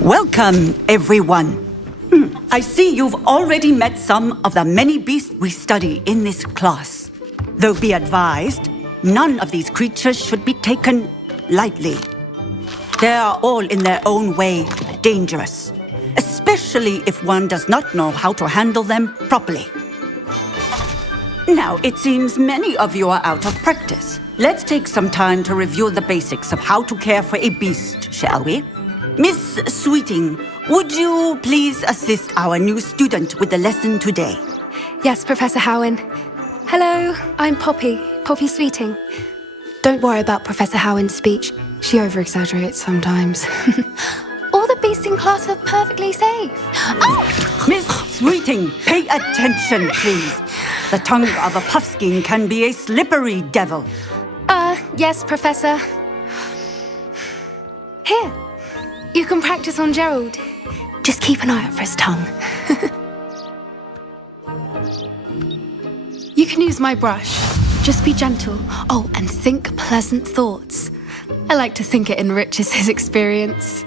Welcome, everyone. I see you've already met some of the many beasts we study in this class. Though be advised, none of these creatures should be taken lightly. They are all in their own way dangerous, especially if one does not know how to handle them properly. Now, it seems many of you are out of practice. Let's take some time to review the basics of how to care for a beast, shall we? Miss Sweeting, would you please assist our new student with the lesson today? Yes, Professor Howen. Hello, I'm Poppy Sweeting. Don't worry about Professor Howen's speech. She over-exaggerates sometimes. All the beasts in class are perfectly safe. Oh! Miss Sweeting, pay attention, please. The tongue of a puffskein can be a slippery devil. Yes, Professor. Here. You can practice on Gerald. Just keep an eye out for his tongue. You can use my brush. Just be gentle. Oh, and think pleasant thoughts. I like to think it enriches his experience.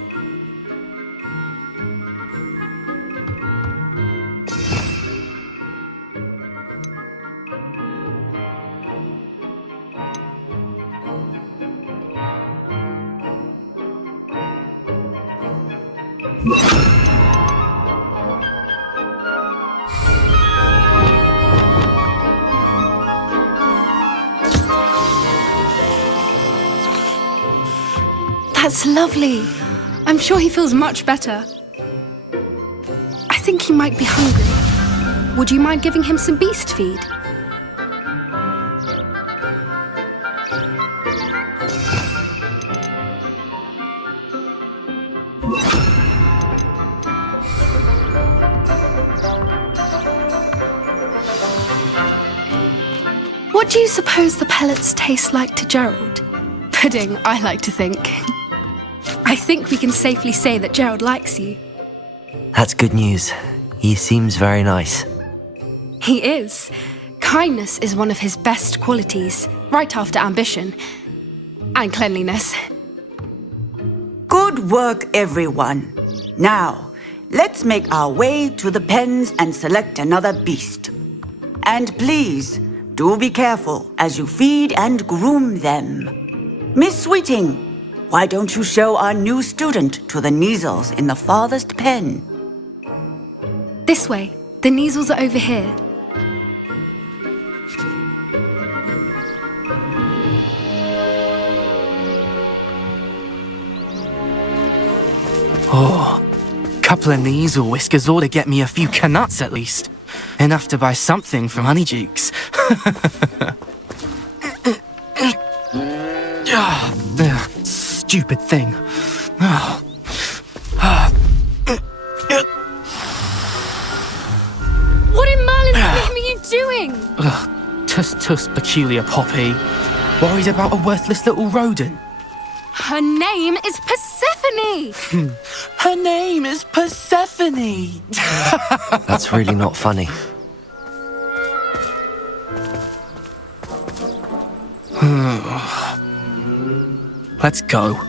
That's lovely. I'm sure he feels much better. I think he might be hungry. Would you mind giving him some beast feed? What do you suppose the pellets taste like to Gerald? Pudding, I like to think. I think we can safely say that Gerald likes you. That's good news. He seems very nice. He is. Kindness is one of his best qualities, right after ambition. And cleanliness. Good work, everyone. Now, let's make our way to the pens and select another beast. And please, do be careful as you feed and groom them. Miss Sweeting, why don't you show our new student to the Kneazles in the farthest pen? This way. The Kneazles are over here. Oh, couple of Kneazle whiskers ought to get me a few Knuts at least. Enough to buy something from Honeydukes. Stupid thing. What in Merlin's name are you doing? Tuss, peculiar Poppy. Worried about a worthless little rodent. Her name is Persephone! Her name is Persephone! That's really not funny. Let's go.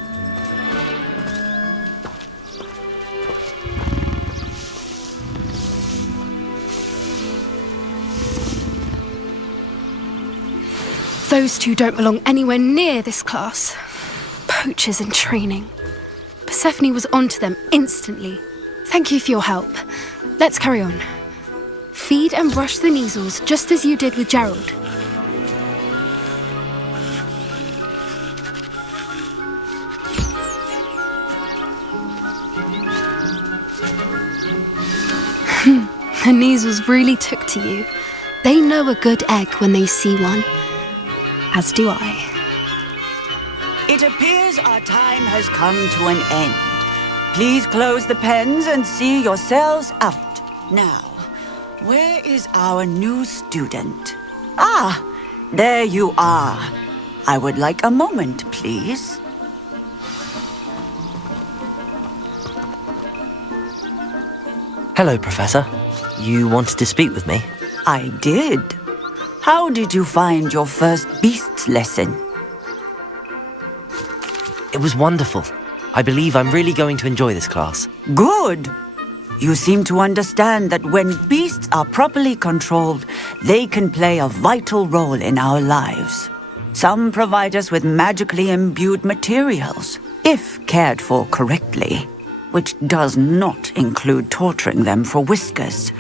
Those two don't belong anywhere near this class. Poachers in training. Persephone was onto them instantly. Thank you for your help. let's carry on. Feed and brush the measles just as you did with Gerald. The measles really took to you. They know a good egg when they see one. As do I. It appears our time has come to an end. Please close the pens and see yourselves out. Now, where is our new student? Ah, there you are. I would like a moment, please. Hello, Professor. You wanted to speak with me? I did. How did you find your first beasts lesson? It was wonderful. I believe I'm really going to enjoy this class. Good. You seem to understand that when beasts are properly controlled, they can play a vital role in our lives. Some provide us with magically imbued materials, if cared for correctly, which does not include torturing them for whiskers.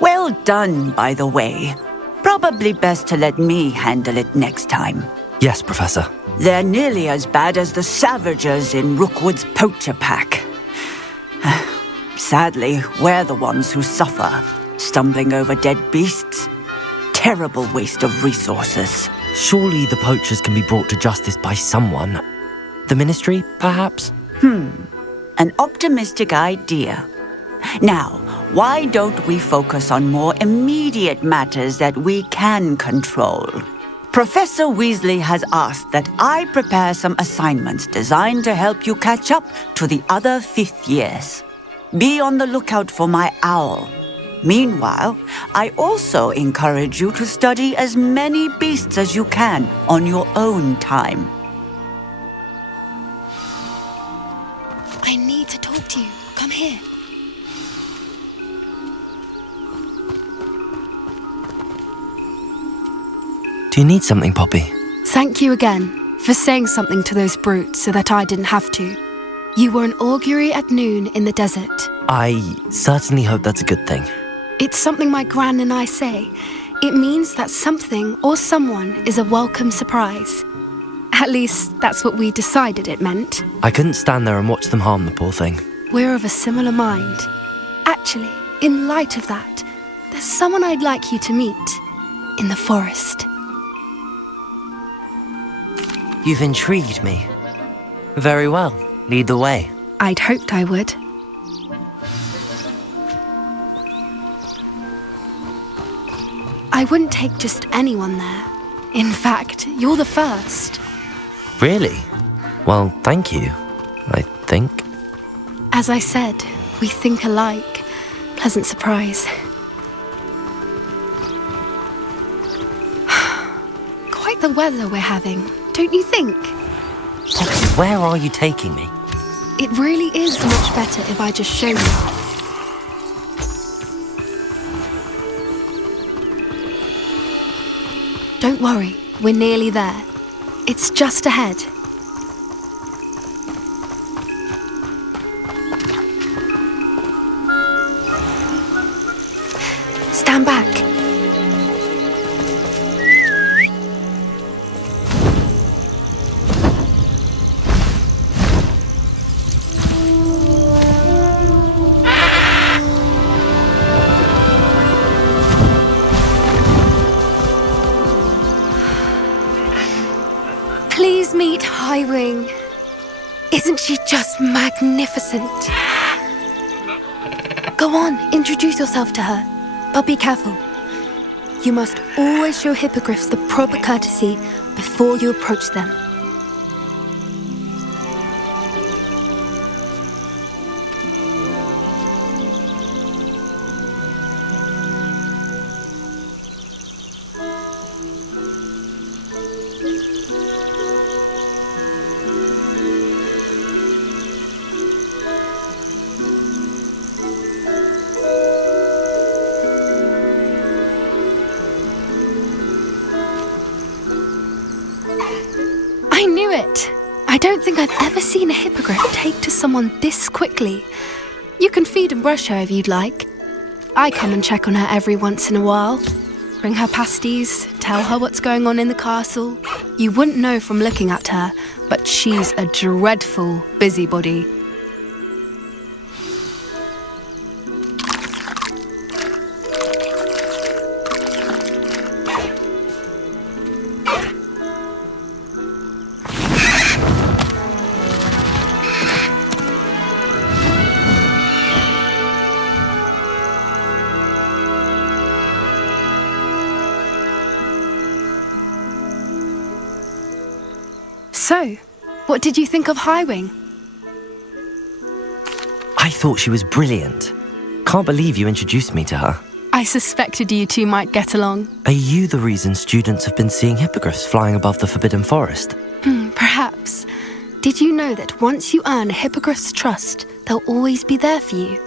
Well done, by the way. Probably best to let me handle it next time. Yes, Professor. They're nearly as bad as the Savagers in Rookwood's poacher pack. Sadly, we're the ones who suffer, stumbling over dead beasts. Terrible waste of resources. Surely the poachers can be brought to justice by someone. The Ministry, perhaps? An optimistic idea. Now, why don't we focus on more immediate matters that we can control? Professor Weasley has asked that I prepare some assignments designed to help you catch up to the other fifth years. Be on the lookout for my owl. Meanwhile, I also encourage you to study as many beasts as you can on your own time. I need to talk to you. Come here. Do you need something, Poppy? Thank you again for saying something to those brutes so that I didn't have to. You were an augury at noon in the desert. I certainly hope that's a good thing. It's something my gran and I say. It means that something or someone is a welcome surprise. At least, that's what we decided it meant. I couldn't stand there and watch them harm the poor thing. We're of a similar mind. Actually, in light of that, there's someone I'd like you to meet. In the forest. You've intrigued me. Very well. Lead the way. I'd hoped I would. I wouldn't take just anyone there. In fact, you're the first. Really? Well, thank you, I think. As I said, we think alike. Pleasant surprise. Quite the weather we're having, don't you think? Where are you taking me? It really is much better if I just show you. Don't worry, we're nearly there. It's just ahead. Stand back. Please meet Highwing. Isn't she just magnificent? Go on, introduce yourself to her. But be careful. You must always show hippogriffs the proper courtesy before you approach them. I knew it! I don't think I've ever seen a hippogriff take to someone this quickly. You can feed and brush her if you'd like. I come and check on her every once in a while. Bring her pasties, tell her what's going on in the castle. You wouldn't know from looking at her, but she's a dreadful busybody. So, what did you think of Highwing? I thought she was brilliant. Can't believe you introduced me to her. I suspected you two might get along. Are you the reason students have been seeing hippogriffs flying above the Forbidden Forest? Perhaps. Did you know that once you earn a hippogriff's trust, they'll always be there for you?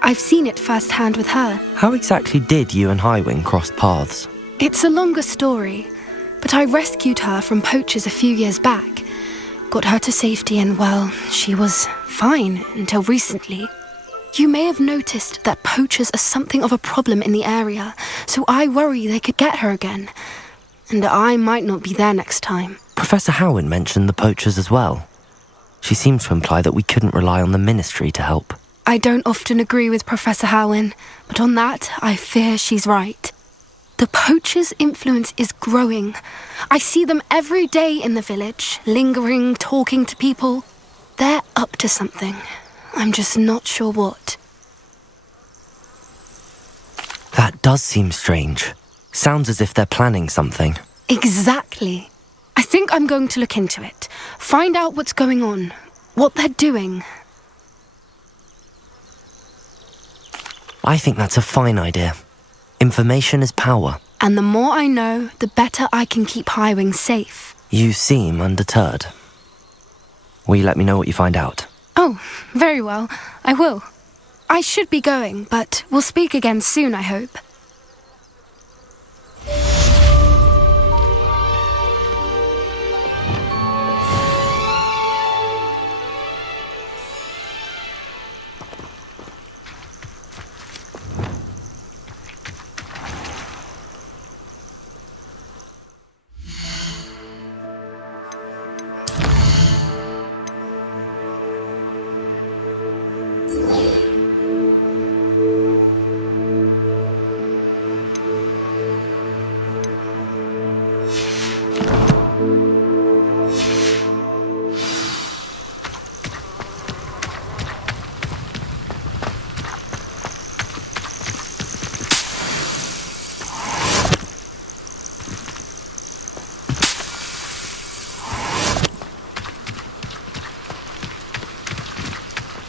I've seen it firsthand with her. How exactly did you and Highwing cross paths? It's a longer story, but I rescued her from poachers a few years back. Got her to safety and, well, she was fine until recently. You may have noticed that poachers are something of a problem in the area, so I worry they could get her again. And I might not be there next time. Professor Howin mentioned the poachers as well. She seemed to imply that we couldn't rely on the Ministry to help. I don't often agree with Professor Howin, but on that, I fear she's right. The poachers' influence is growing. I see them every day in the village, lingering, talking to people. They're up to something. I'm just not sure what. That does seem strange. Sounds as if they're planning something. Exactly. I think I'm going to look into it. Find out what's going on, what they're doing. I think that's a fine idea. Information is power. And the more I know, the better I can keep Highwing safe. You seem undeterred. Will you let me know what you find out? Oh, very well. I will. I should be going, but we'll speak again soon, I hope.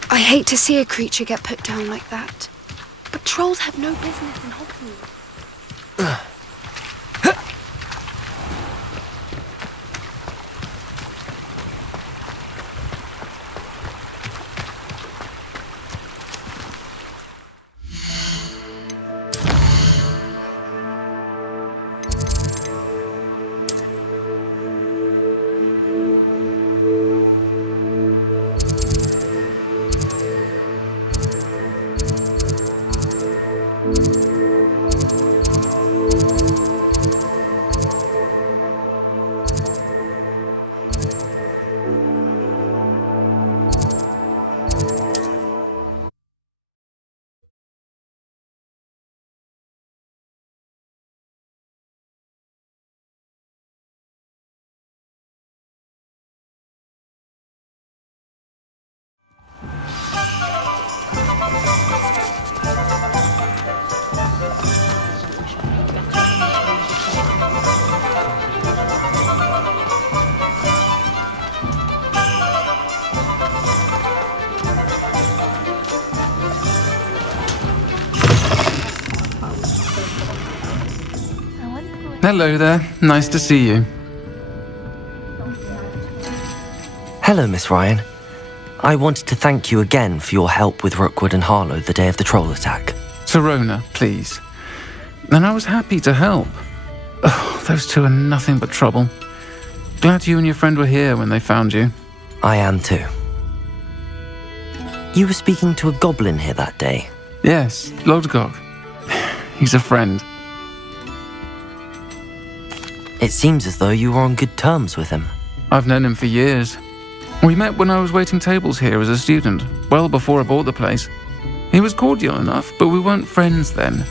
I hate to see a creature get put down like that. But trolls have no business in Hogwarts. Hello there, nice to see you. Hello, Miss Ryan. I wanted to thank you again for your help with Rookwood and Harlow the day of the troll attack. Serona, please. And I was happy to help. Oh, those two are nothing but trouble. Glad you and your friend were here when they found you. I am too. You were speaking to a goblin here that day. Yes, Lodgok. He's a friend. It seems as though you were on good terms with him. I've known him for years. We met when I was waiting tables here as a student, well before I bought the place. He was cordial enough, but we weren't friends then.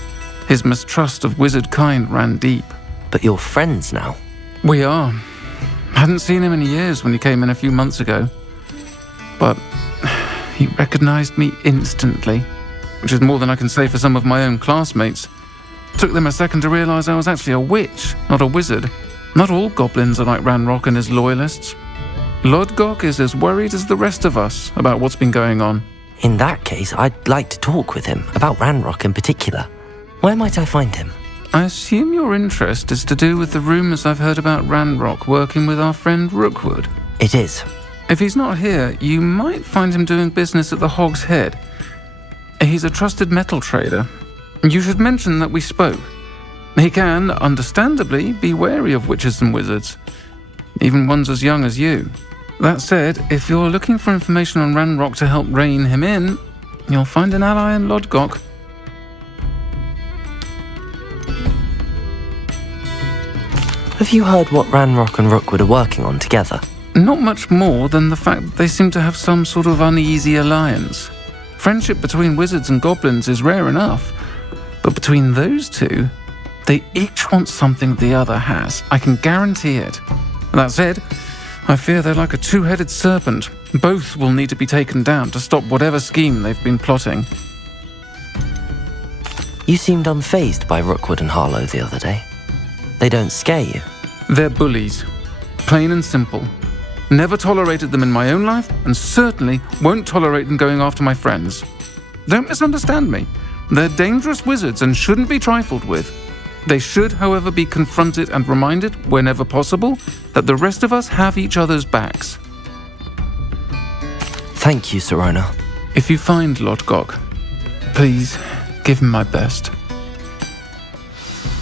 His mistrust of wizard kind ran deep. But you're friends now. We are. Hadn't seen him in years when he came in a few months ago. But he recognized me instantly, which is more than I can say for some of my own classmates. Took them a second to realize I was actually a witch, not a wizard. Not all goblins are like Ranrock and his loyalists. Lodgok is as worried as the rest of us about what's been going on. In that case, I'd like to talk with him, about Ranrock in particular. Where might I find him? I assume your interest is to do with the rumors I've heard about Ranrock working with our friend Rookwood. It is. If he's not here, you might find him doing business at the Hog's Head. He's a trusted metal trader. You should mention that we spoke. He can, understandably, be wary of witches and wizards, even ones as young as you. That said, if you're looking for information on Ranrock to help rein him in, you'll find an ally in Lodgok. Have you heard what Ranrock and Rookwood are working on together? Not much more than the fact that they seem to have some sort of uneasy alliance. Friendship between wizards and goblins is rare enough, but between those two, they each want something the other has. I can guarantee it. That said, I fear they're like a two-headed serpent. Both will need to be taken down to stop whatever scheme they've been plotting. You seemed unfazed by Rookwood and Harlow the other day. They don't scare you. They're bullies. Plain and simple. Never tolerated them in my own life, and certainly won't tolerate them going after my friends. Don't misunderstand me. They're dangerous wizards and shouldn't be trifled with. They should, however, be confronted and reminded, whenever possible, that the rest of us have each other's backs. Thank you, Sirona. If you find Lodgok, please give him my best.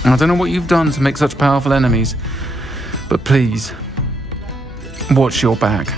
I don't know what you've done to make such powerful enemies, but please, watch your back.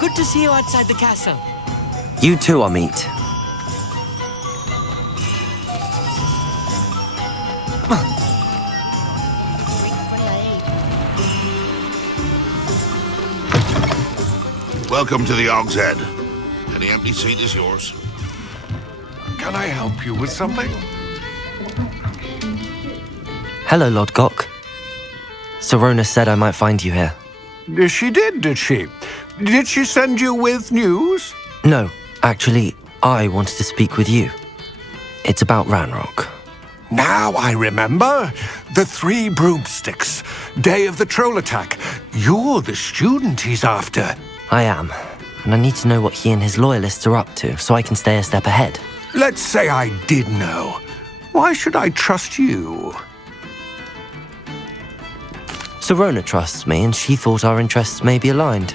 Good to see you outside the castle. You too, Amit. Welcome to the Hog's Head. Any empty seat is yours. Can I help you with something? Hello, Lodgok. Sirona said I might find you here. She did she? Did she send you with news? No, actually, I wanted to speak with you. It's about Ranrock. Now I remember. The 3 broomsticks. Day of the troll attack. You're the student he's after. I am, and I need to know what he and his loyalists are up to so I can stay a step ahead. Let's say I did know. Why should I trust you? Sirona trusts me, and she thought our interests may be aligned.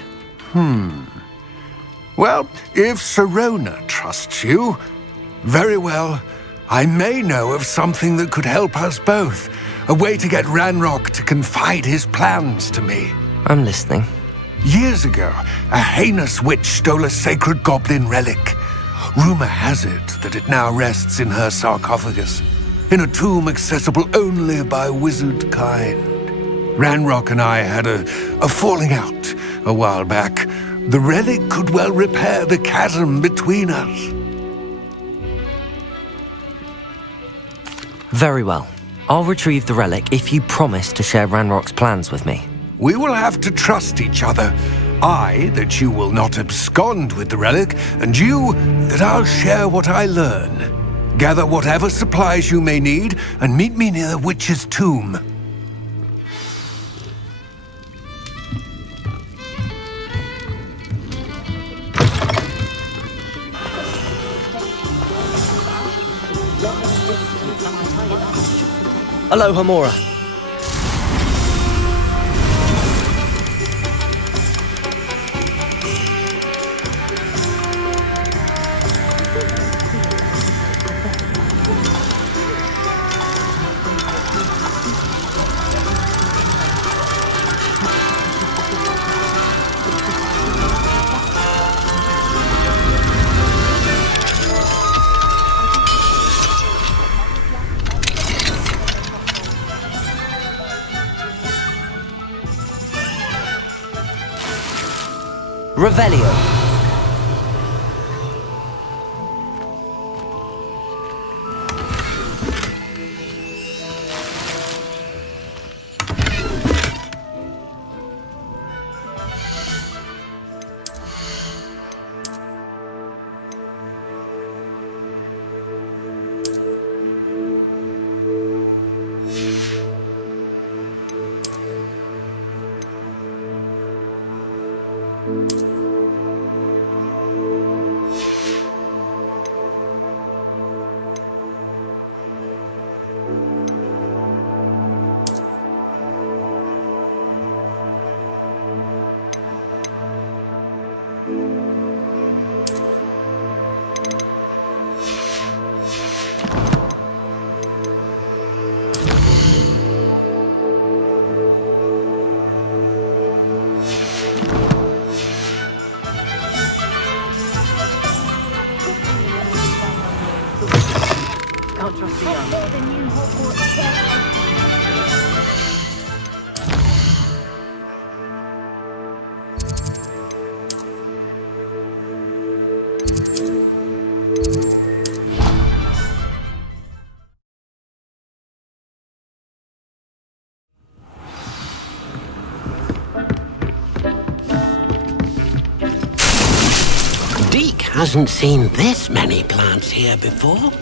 Well, if Sirona trusts you, very well. I may know of something that could help us both. A way to get Ranrock to confide his plans to me. I'm listening. Years ago, a heinous witch stole a sacred goblin relic. Rumor has it that it now rests in her sarcophagus, in a tomb accessible only by wizard kind. Ranrock and I had a falling out a while back. The relic could well repair the chasm between us. Very well. I'll retrieve the relic if you promise to share Ranrock's plans with me. We will have to trust each other. I, that you will not abscond with the relic, and you, that I'll share what I learn. Gather whatever supplies you may need, and meet me near the witch's tomb. Aloha Mora. Revelio. Deke hasn't seen this many plants here before.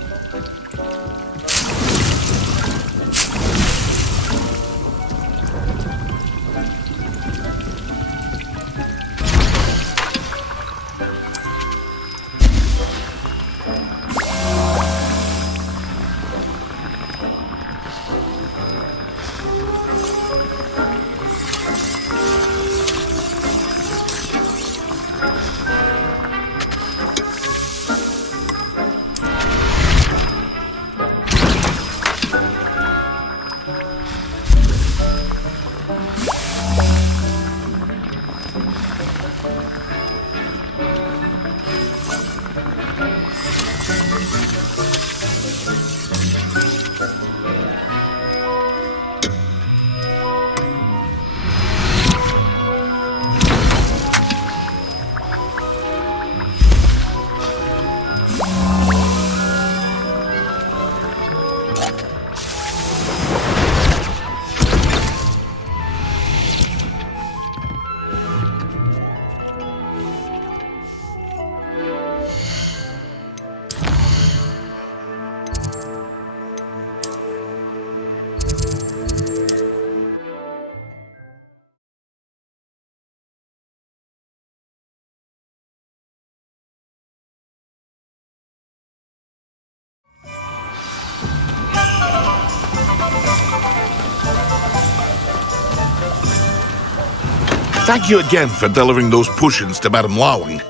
Thank you again for delivering those potions to Madame Lawing.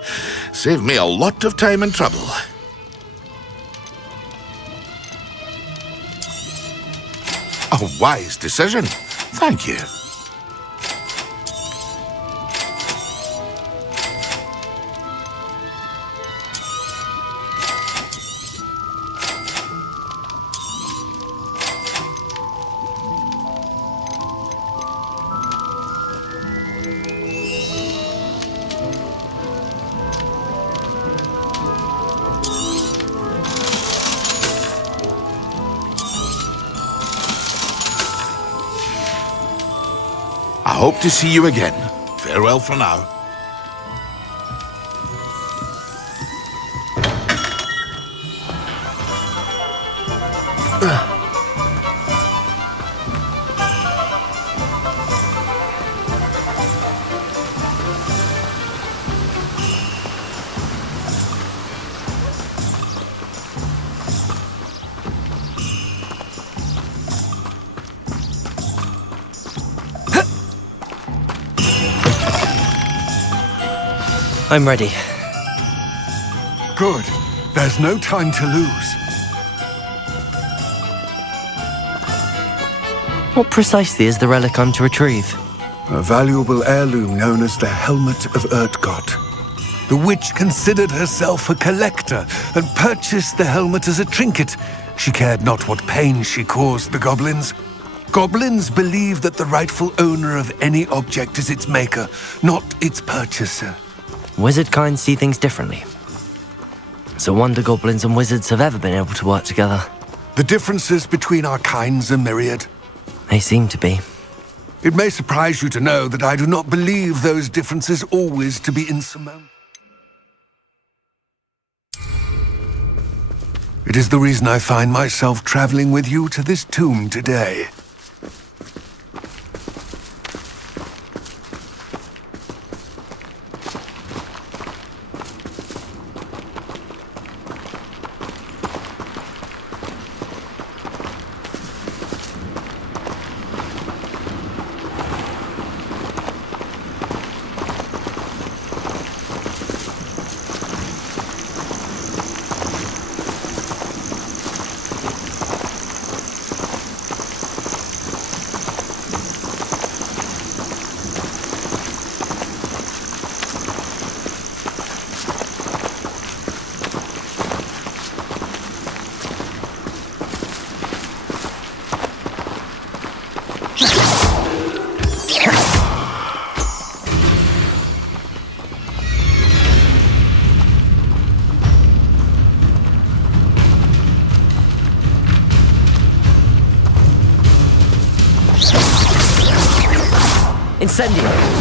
Saved me a lot of time and trouble. A wise decision. Thank you. I hope to see you again. Farewell for now. I'm ready. Good. There's no time to lose. What precisely is the relic I'm to retrieve? A valuable heirloom known as the Helmet of URTKOT. The witch considered herself a collector and purchased the helmet as a trinket. She cared not what pain she caused the goblins. Goblins believe that the rightful owner of any object is its maker, not its purchaser. Wizard kind see things differently. It's a wonder goblins and wizards have ever been able to work together. The differences between our kinds are myriad. They seem to be. It may surprise you to know that I do not believe those differences always to be insurmountable. It is the reason I find myself traveling with you to this tomb today. Incendio!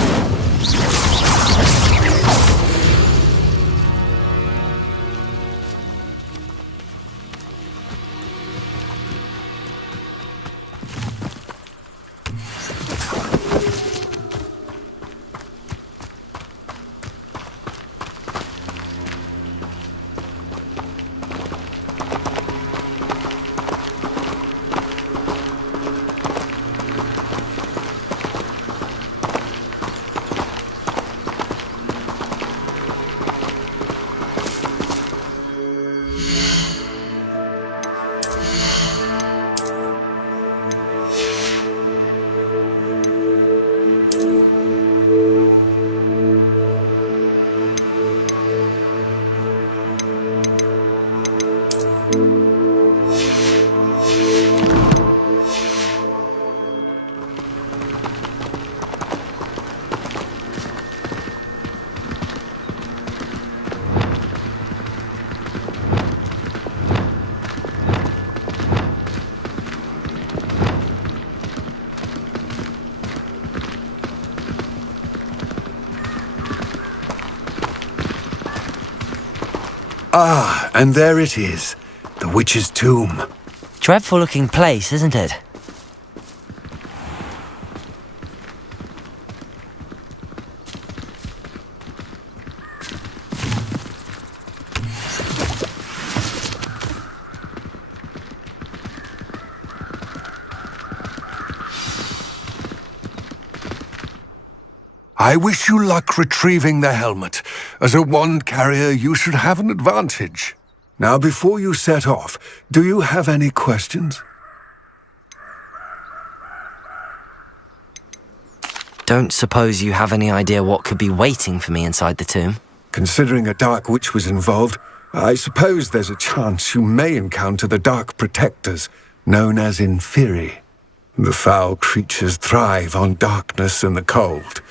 Ah, and there it is, the witch's tomb. Dreadful looking place, isn't it? I wish you luck retrieving the helmet. As a wand carrier, you should have an advantage. Now, before you set off, do you have any questions? Don't suppose you have any idea what could be waiting for me inside the tomb? Considering a dark witch was involved, I suppose there's a chance you may encounter the Dark Protectors, known as Inferi. The foul creatures thrive on darkness and the cold.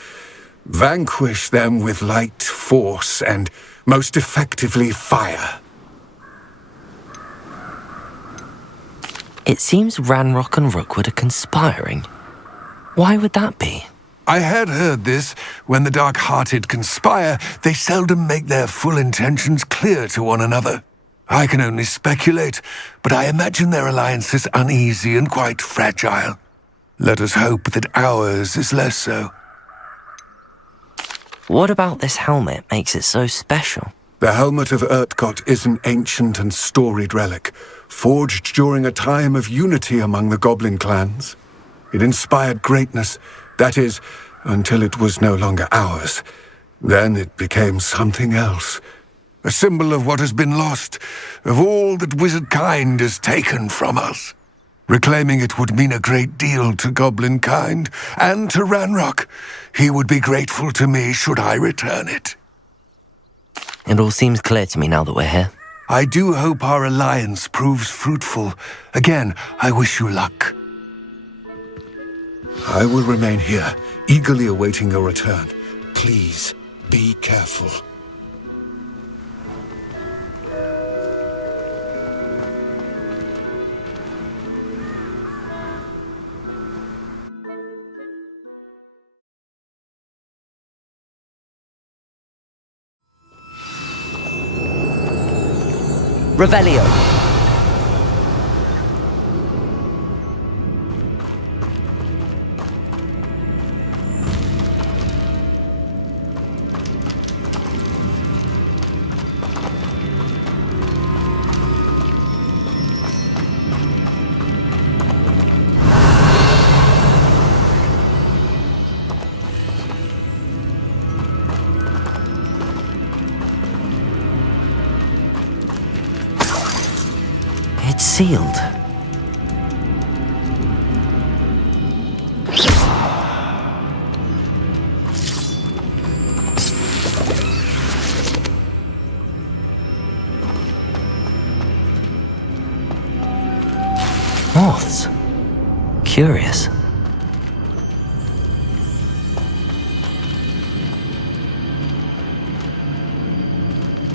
Vanquish them with light, force, and, most effectively, fire. It seems Ranrock and Rookwood are conspiring. Why would that be? I had heard this. When the dark-hearted conspire, they seldom make their full intentions clear to one another. I can only speculate, but I imagine their alliance is uneasy and quite fragile. Let us hope that ours is less so. What about this helmet makes it so special? The Helmet of URTKOT is an ancient and storied relic, forged during a time of unity among the goblin clans. It inspired greatness, that is, until it was no longer ours. Then it became something else. A symbol of what has been lost, of all that wizard kind is taken from us. Reclaiming it would mean a great deal to goblin kind, and to Ranrock. He would be grateful to me should I return it. It all seems clear to me now that we're here. I do hope our alliance proves fruitful. Again, I wish you luck. I will remain here, eagerly awaiting your return. Please, be careful. Revelio. It's sealed. Moths. Curious.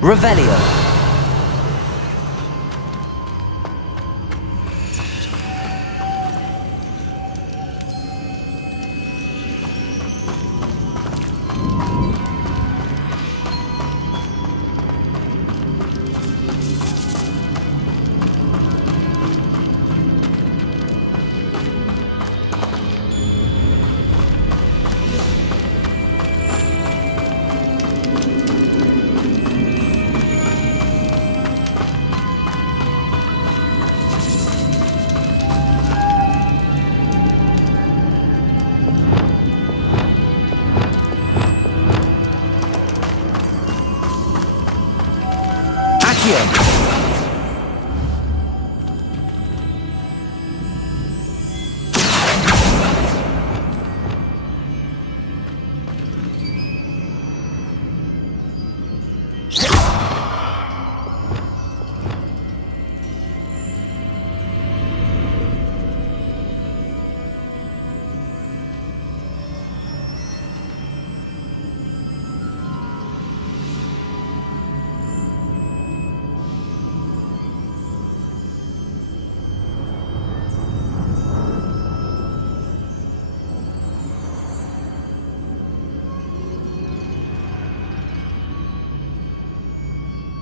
Revelio.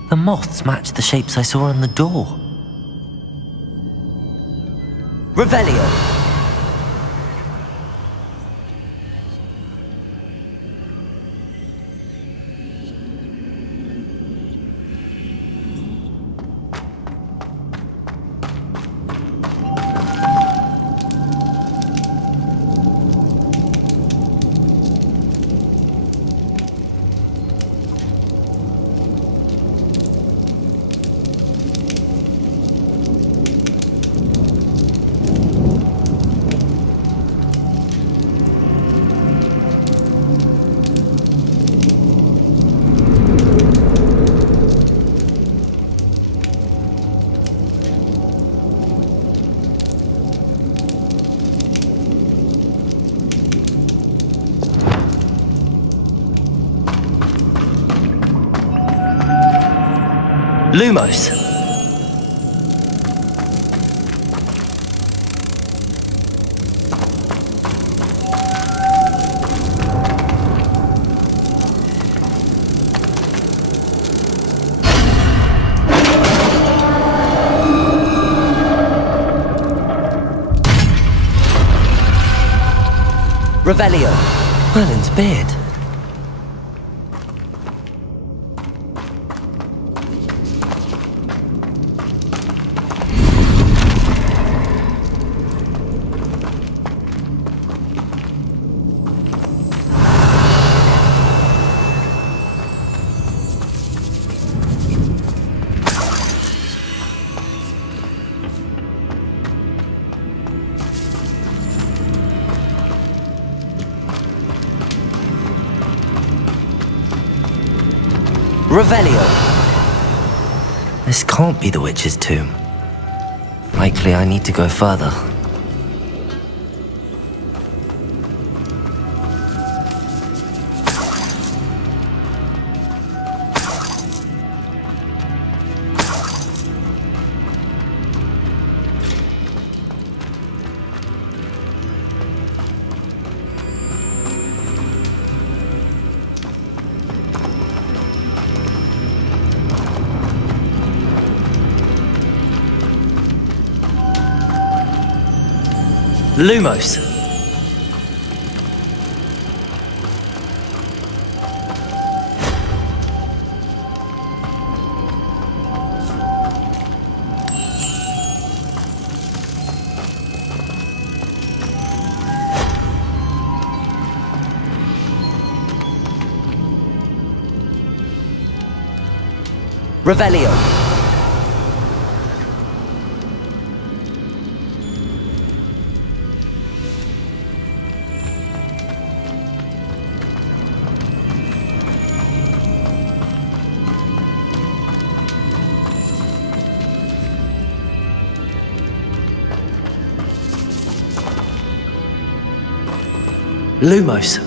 The moths match the shapes I saw on the door. Revelio. Lumos. Revelio. Merlin's beard. Revelio! This can't be the witch's tomb. Likely I need to go further. Lumos! Revelio! Lumos.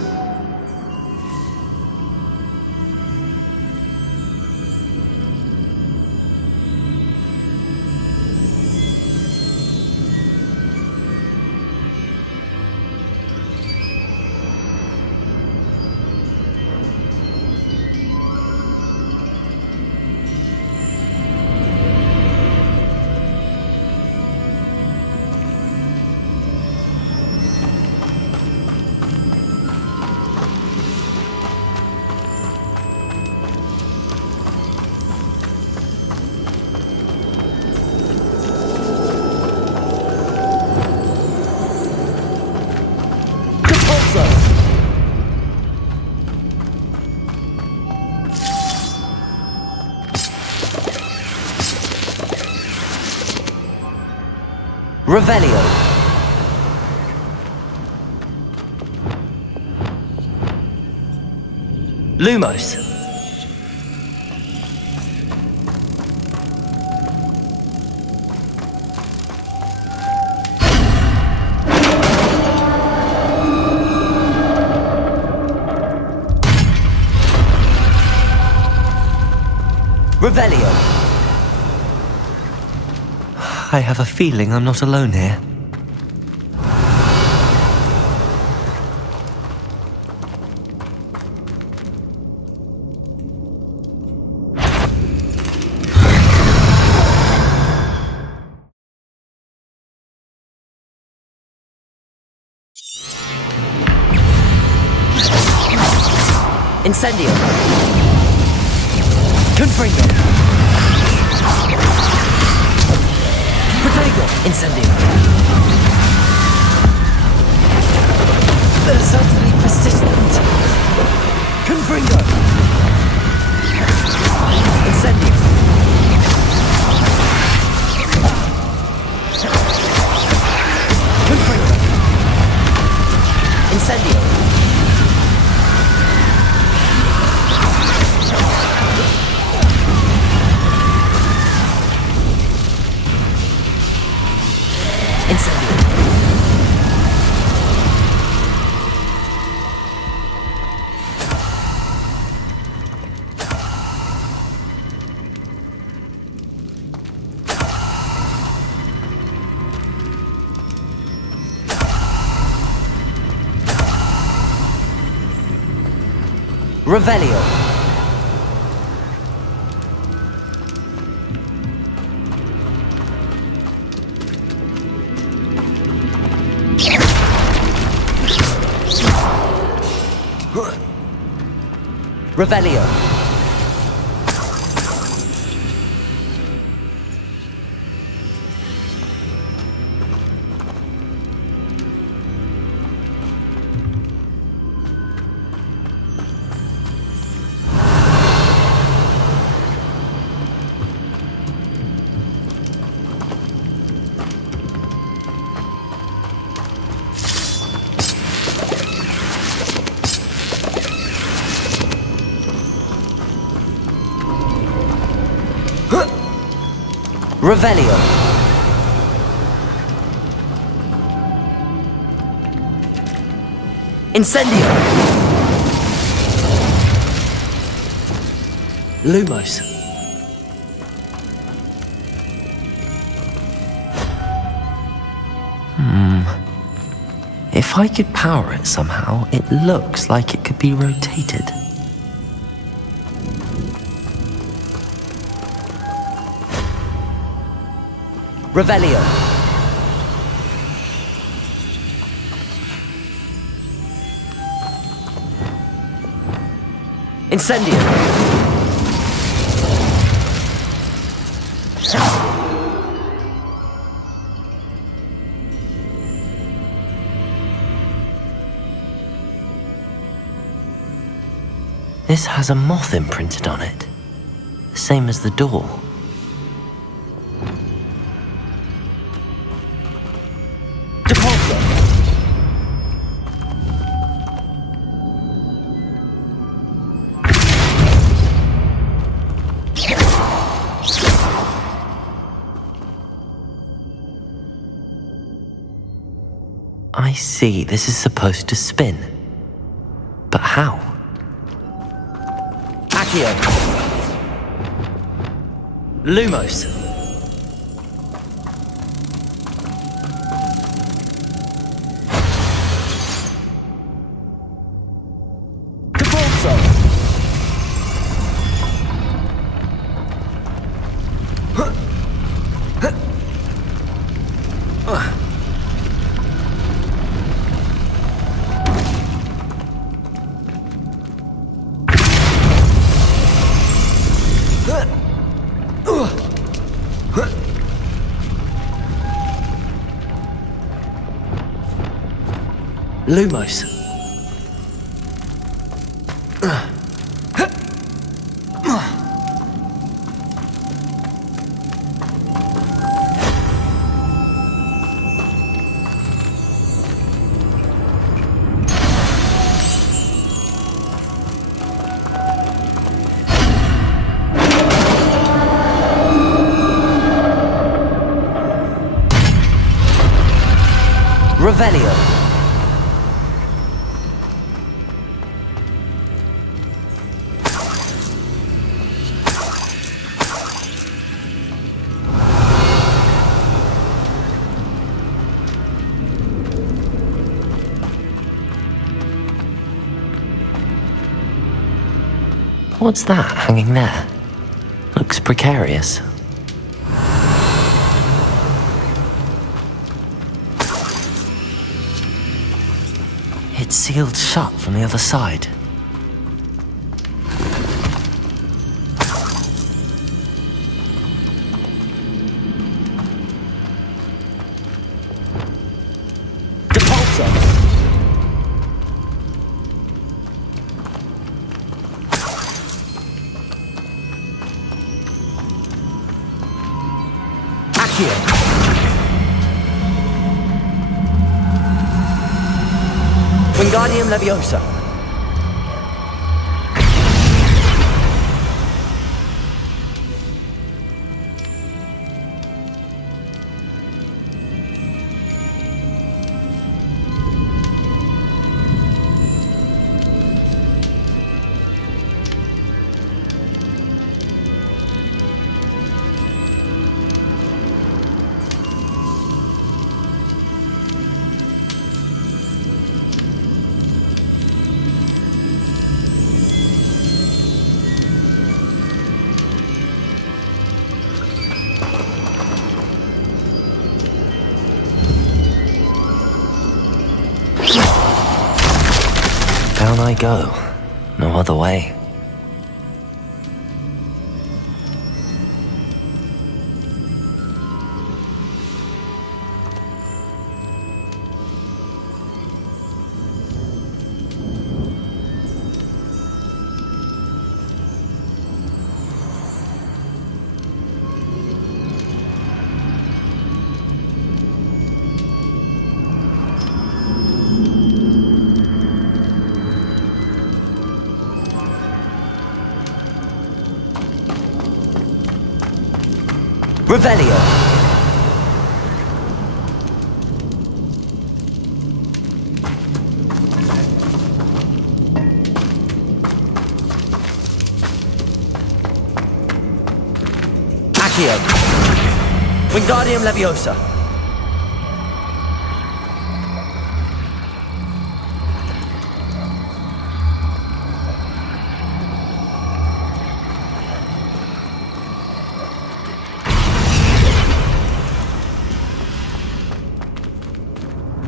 Revelio. Lumos. Revelio. I have a feeling I'm not alone here. Incendio. Confringo. Protego. Incendio. They're certainly persistent. Confringo. Incendio. Confringo. Incendio. Revelio. Revelio. Revelio. Incendio. Lumos. If I could power it somehow, it looks like it could be rotated. Revelio. Incendio. This has a moth imprinted on it, the same as the door. Depulso. I see, this is supposed to spin. But how? Accio. Lumos. Depulso. Lumos. Revelio. What's that hanging there? Looks precarious. It's sealed shut from the other side. Depulso. Accio. Wingardium Leviosa. Down I go. No other way. Revelio. Accio. Wingardium Leviosa.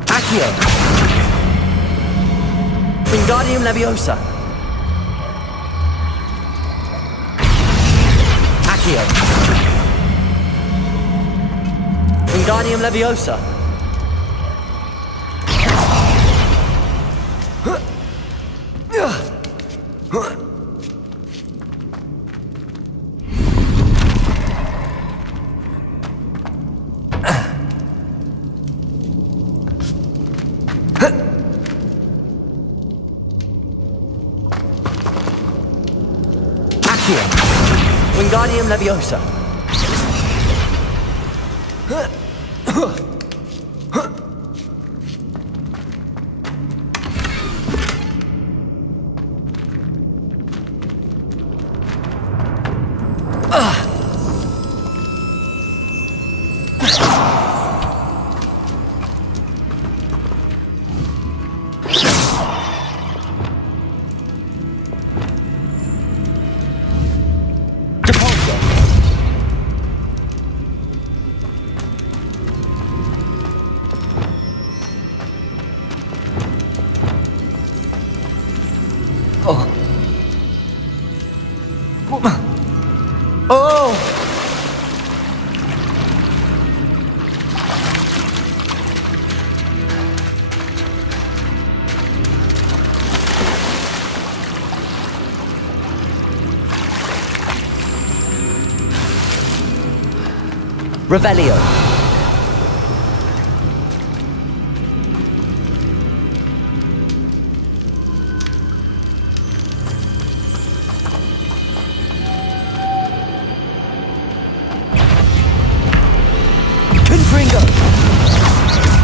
Accio. Wingardium Leviosa. Accio. Wingardium Leviosa. Accio. Wingardium Leviosa. Revelio. Confringo.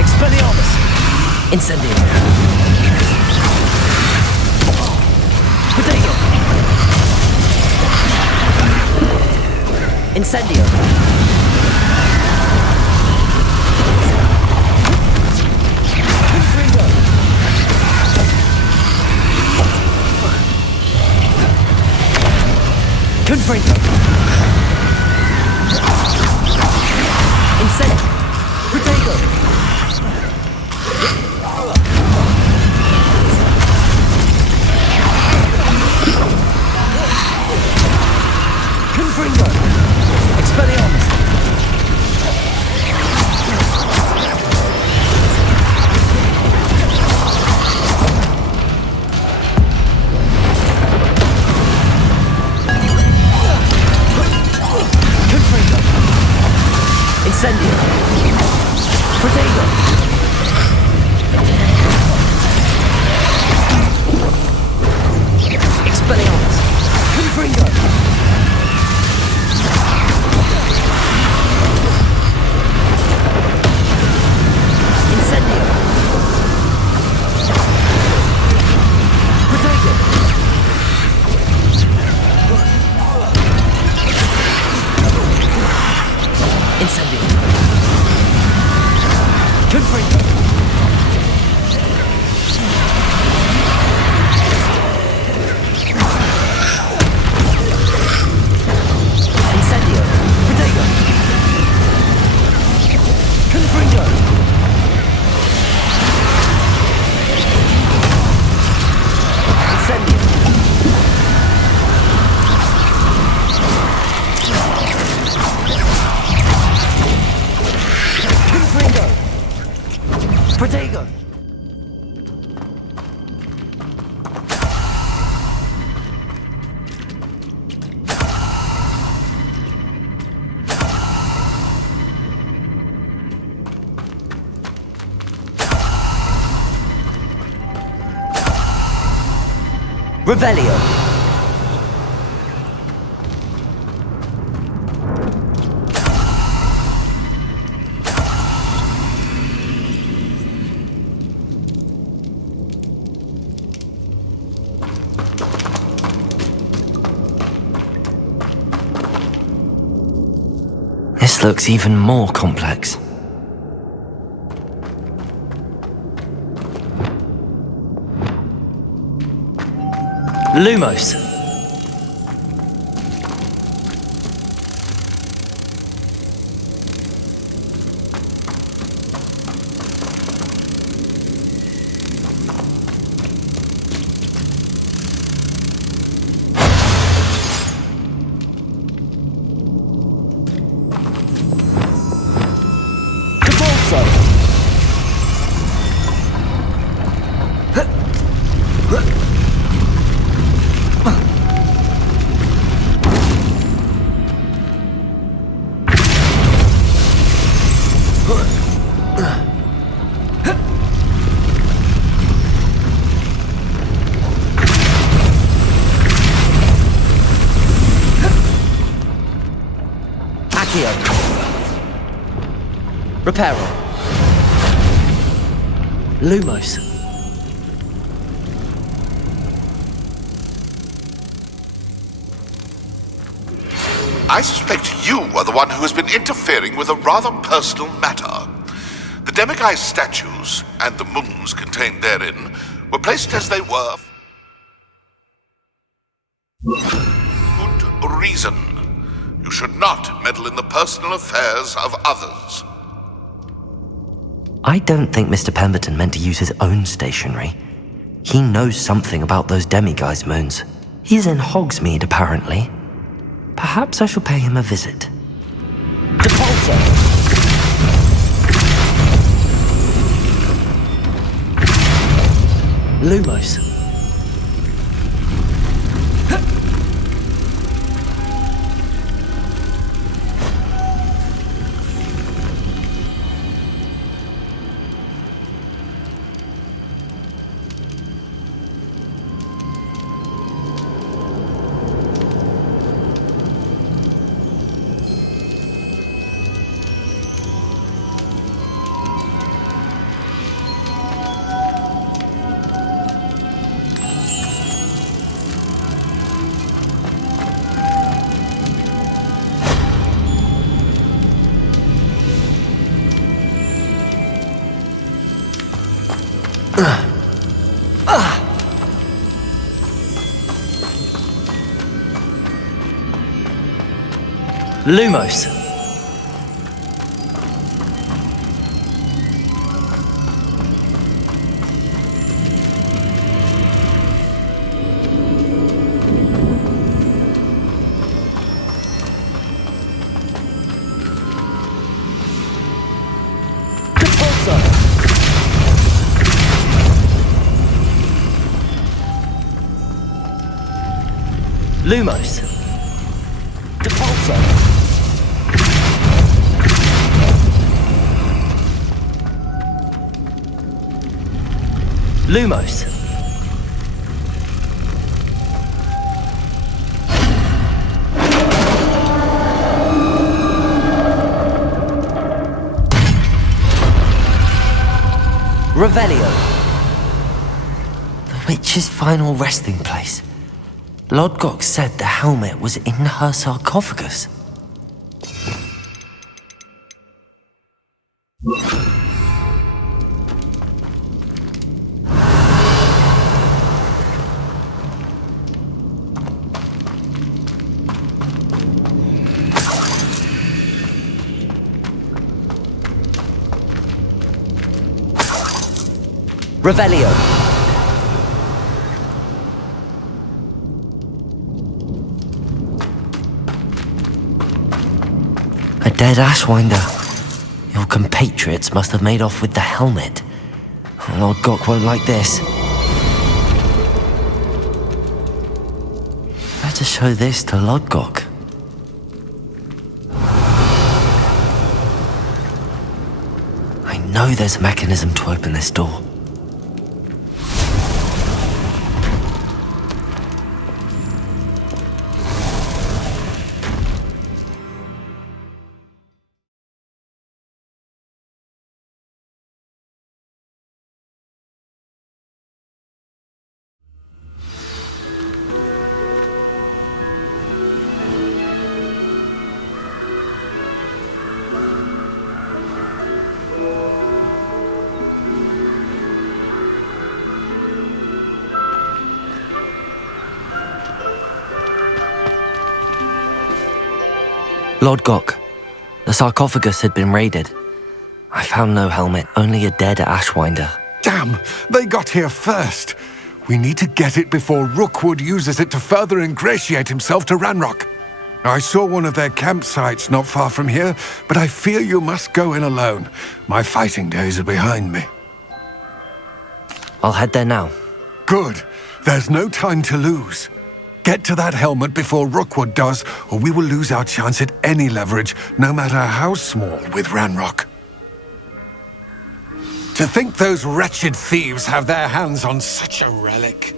Expelliarmus. Incendio. Protego. Incendio. Confringo. Incendio. Protego. Confringo. Expelliarmus. Incendio. Protego. Expelliarmus. Confringo. Incendio. Protego. Incendio. Confringo. Incendio. Protego. Confringo. Incendio. Confringo. Protego. Revelio. This looks even more complex. Lumos. Reparo. Lumos. I suspect you are the one who has been interfering with a rather personal matter. The demiguise statues and the moons contained therein were placed as they were for good reason. You should not meddle in the personal affairs of others. I don't think Mr. Pemberton meant to use his own stationery. He knows something about those demiguise moons. He's in Hogsmeade, apparently. Perhaps I shall pay him a visit. Depulso! Lumos. Lumos. Lumos. Depulso! Lumos. Revelio. The witch's final resting place. Lodgok said the helmet was in her sarcophagus. Revelio. A dead Ashwinder. Your compatriots must have made off with the helmet. Lord Gok won't like this. Better show this to Lord Gok. I know there's a mechanism to open this door. Lord Gok, the sarcophagus had been raided. I found no helmet, only a dead Ashwinder. Damn! They got here first. We need to get it before Rookwood uses it to further ingratiate himself to Ranrock. I saw one of their campsites not far from here, but I fear you must go in alone. My fighting days are behind me. I'll head there now. Good. There's no time to lose. Get to that helmet before Rookwood does, or we will lose our chance at any leverage, no matter how small, with Ranrock. To think those wretched thieves have their hands on such a relic.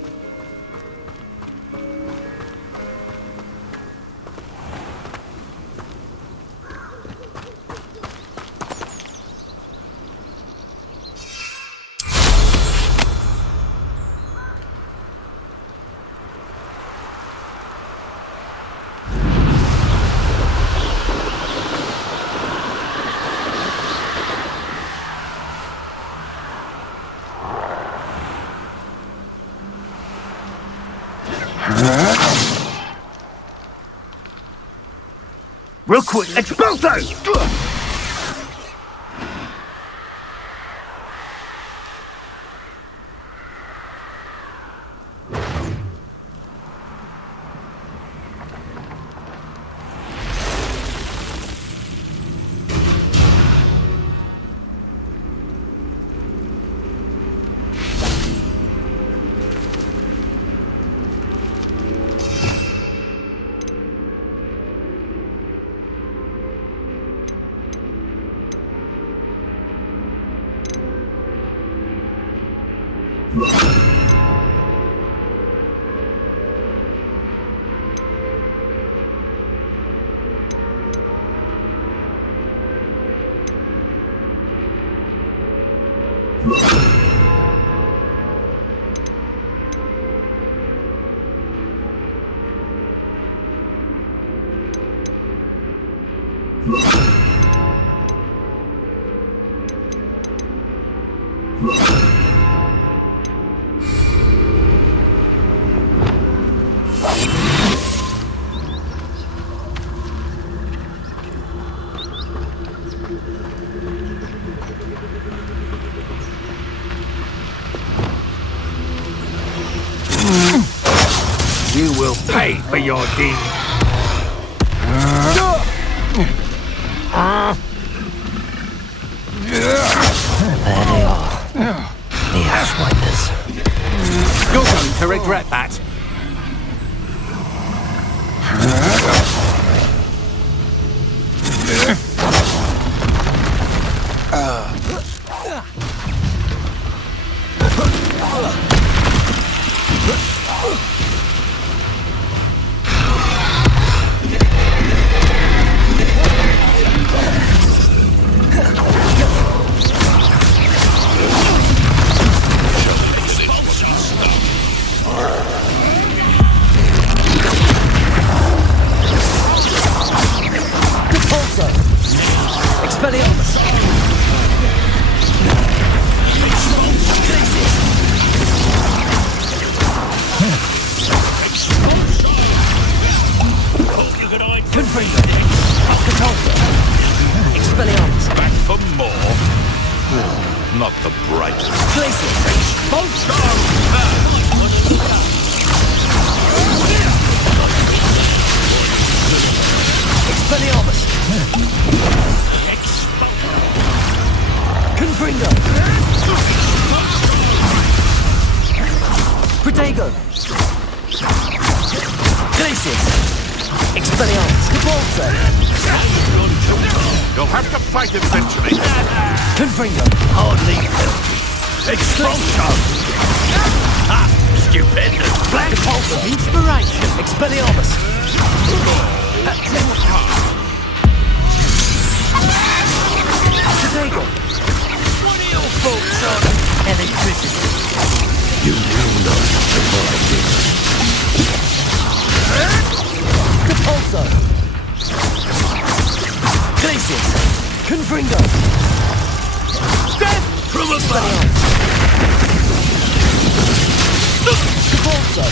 Rookwood, expulso! You will pay for your deed. There they are. The Ashwinders. You're going to regret that. Back for more? Not the brightest. You'll have to fight eventually. Hardly expulso! Ha! Stupendous! Black pulse of inspiration! Expelliarmus! What are your thoughts on electricity? You will not survive this. Capulso! Glacius! Confringo! Death from above! Capulso!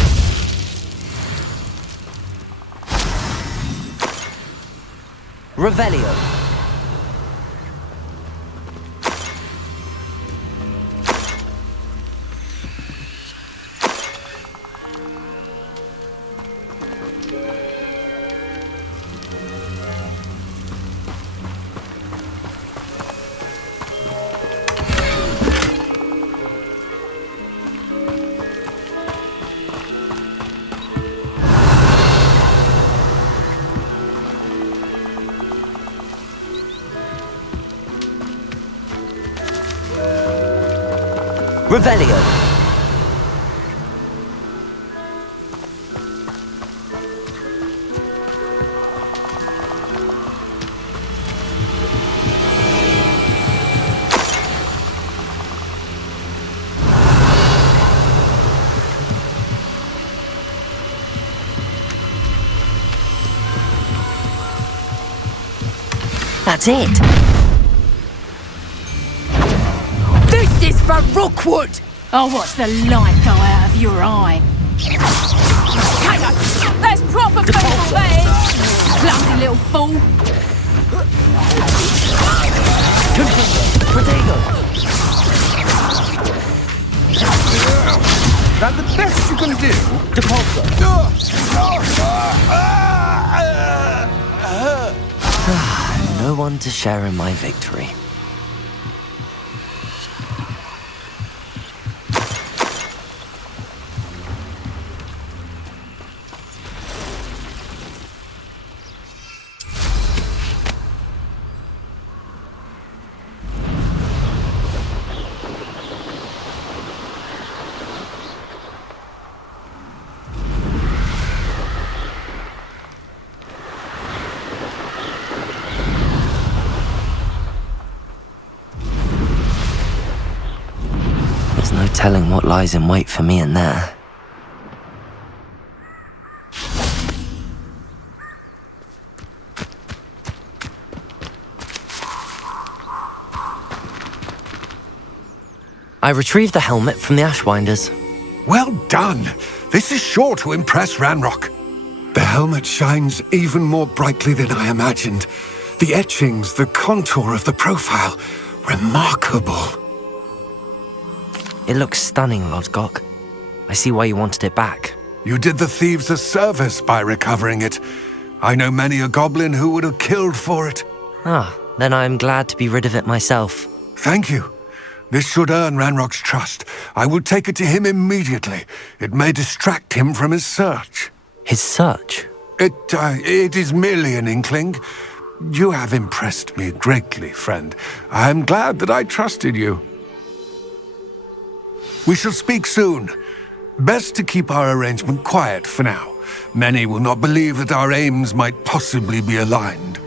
Revelio. Revelio. That's it. This is for Rookwood! I'll watch the light go out of your eye. Hang on! That's proper people, that is! Clumsy little fool! Protego. That the best you can do? Depulso. No one to share in my victory. There's no telling what lies in wait for me in there. I retrieved the helmet from the Ashwinders. Well done. This is sure to impress Ranrock. The helmet shines even more brightly than I imagined. The etchings, the contour of the profile, remarkable. It looks stunning, Lodgok. I see why you wanted it back. You did the thieves a service by recovering it. I know many a goblin who would have killed for it. Ah, then I am glad to be rid of it myself. Thank you. This should earn Ranrock's trust. I will take it to him immediately. It may distract him from his search. His search? It is merely an inkling. You have impressed me greatly, friend. I am glad that I trusted you. We shall speak soon. Best to keep our arrangement quiet for now. Many will not believe that our aims might possibly be aligned.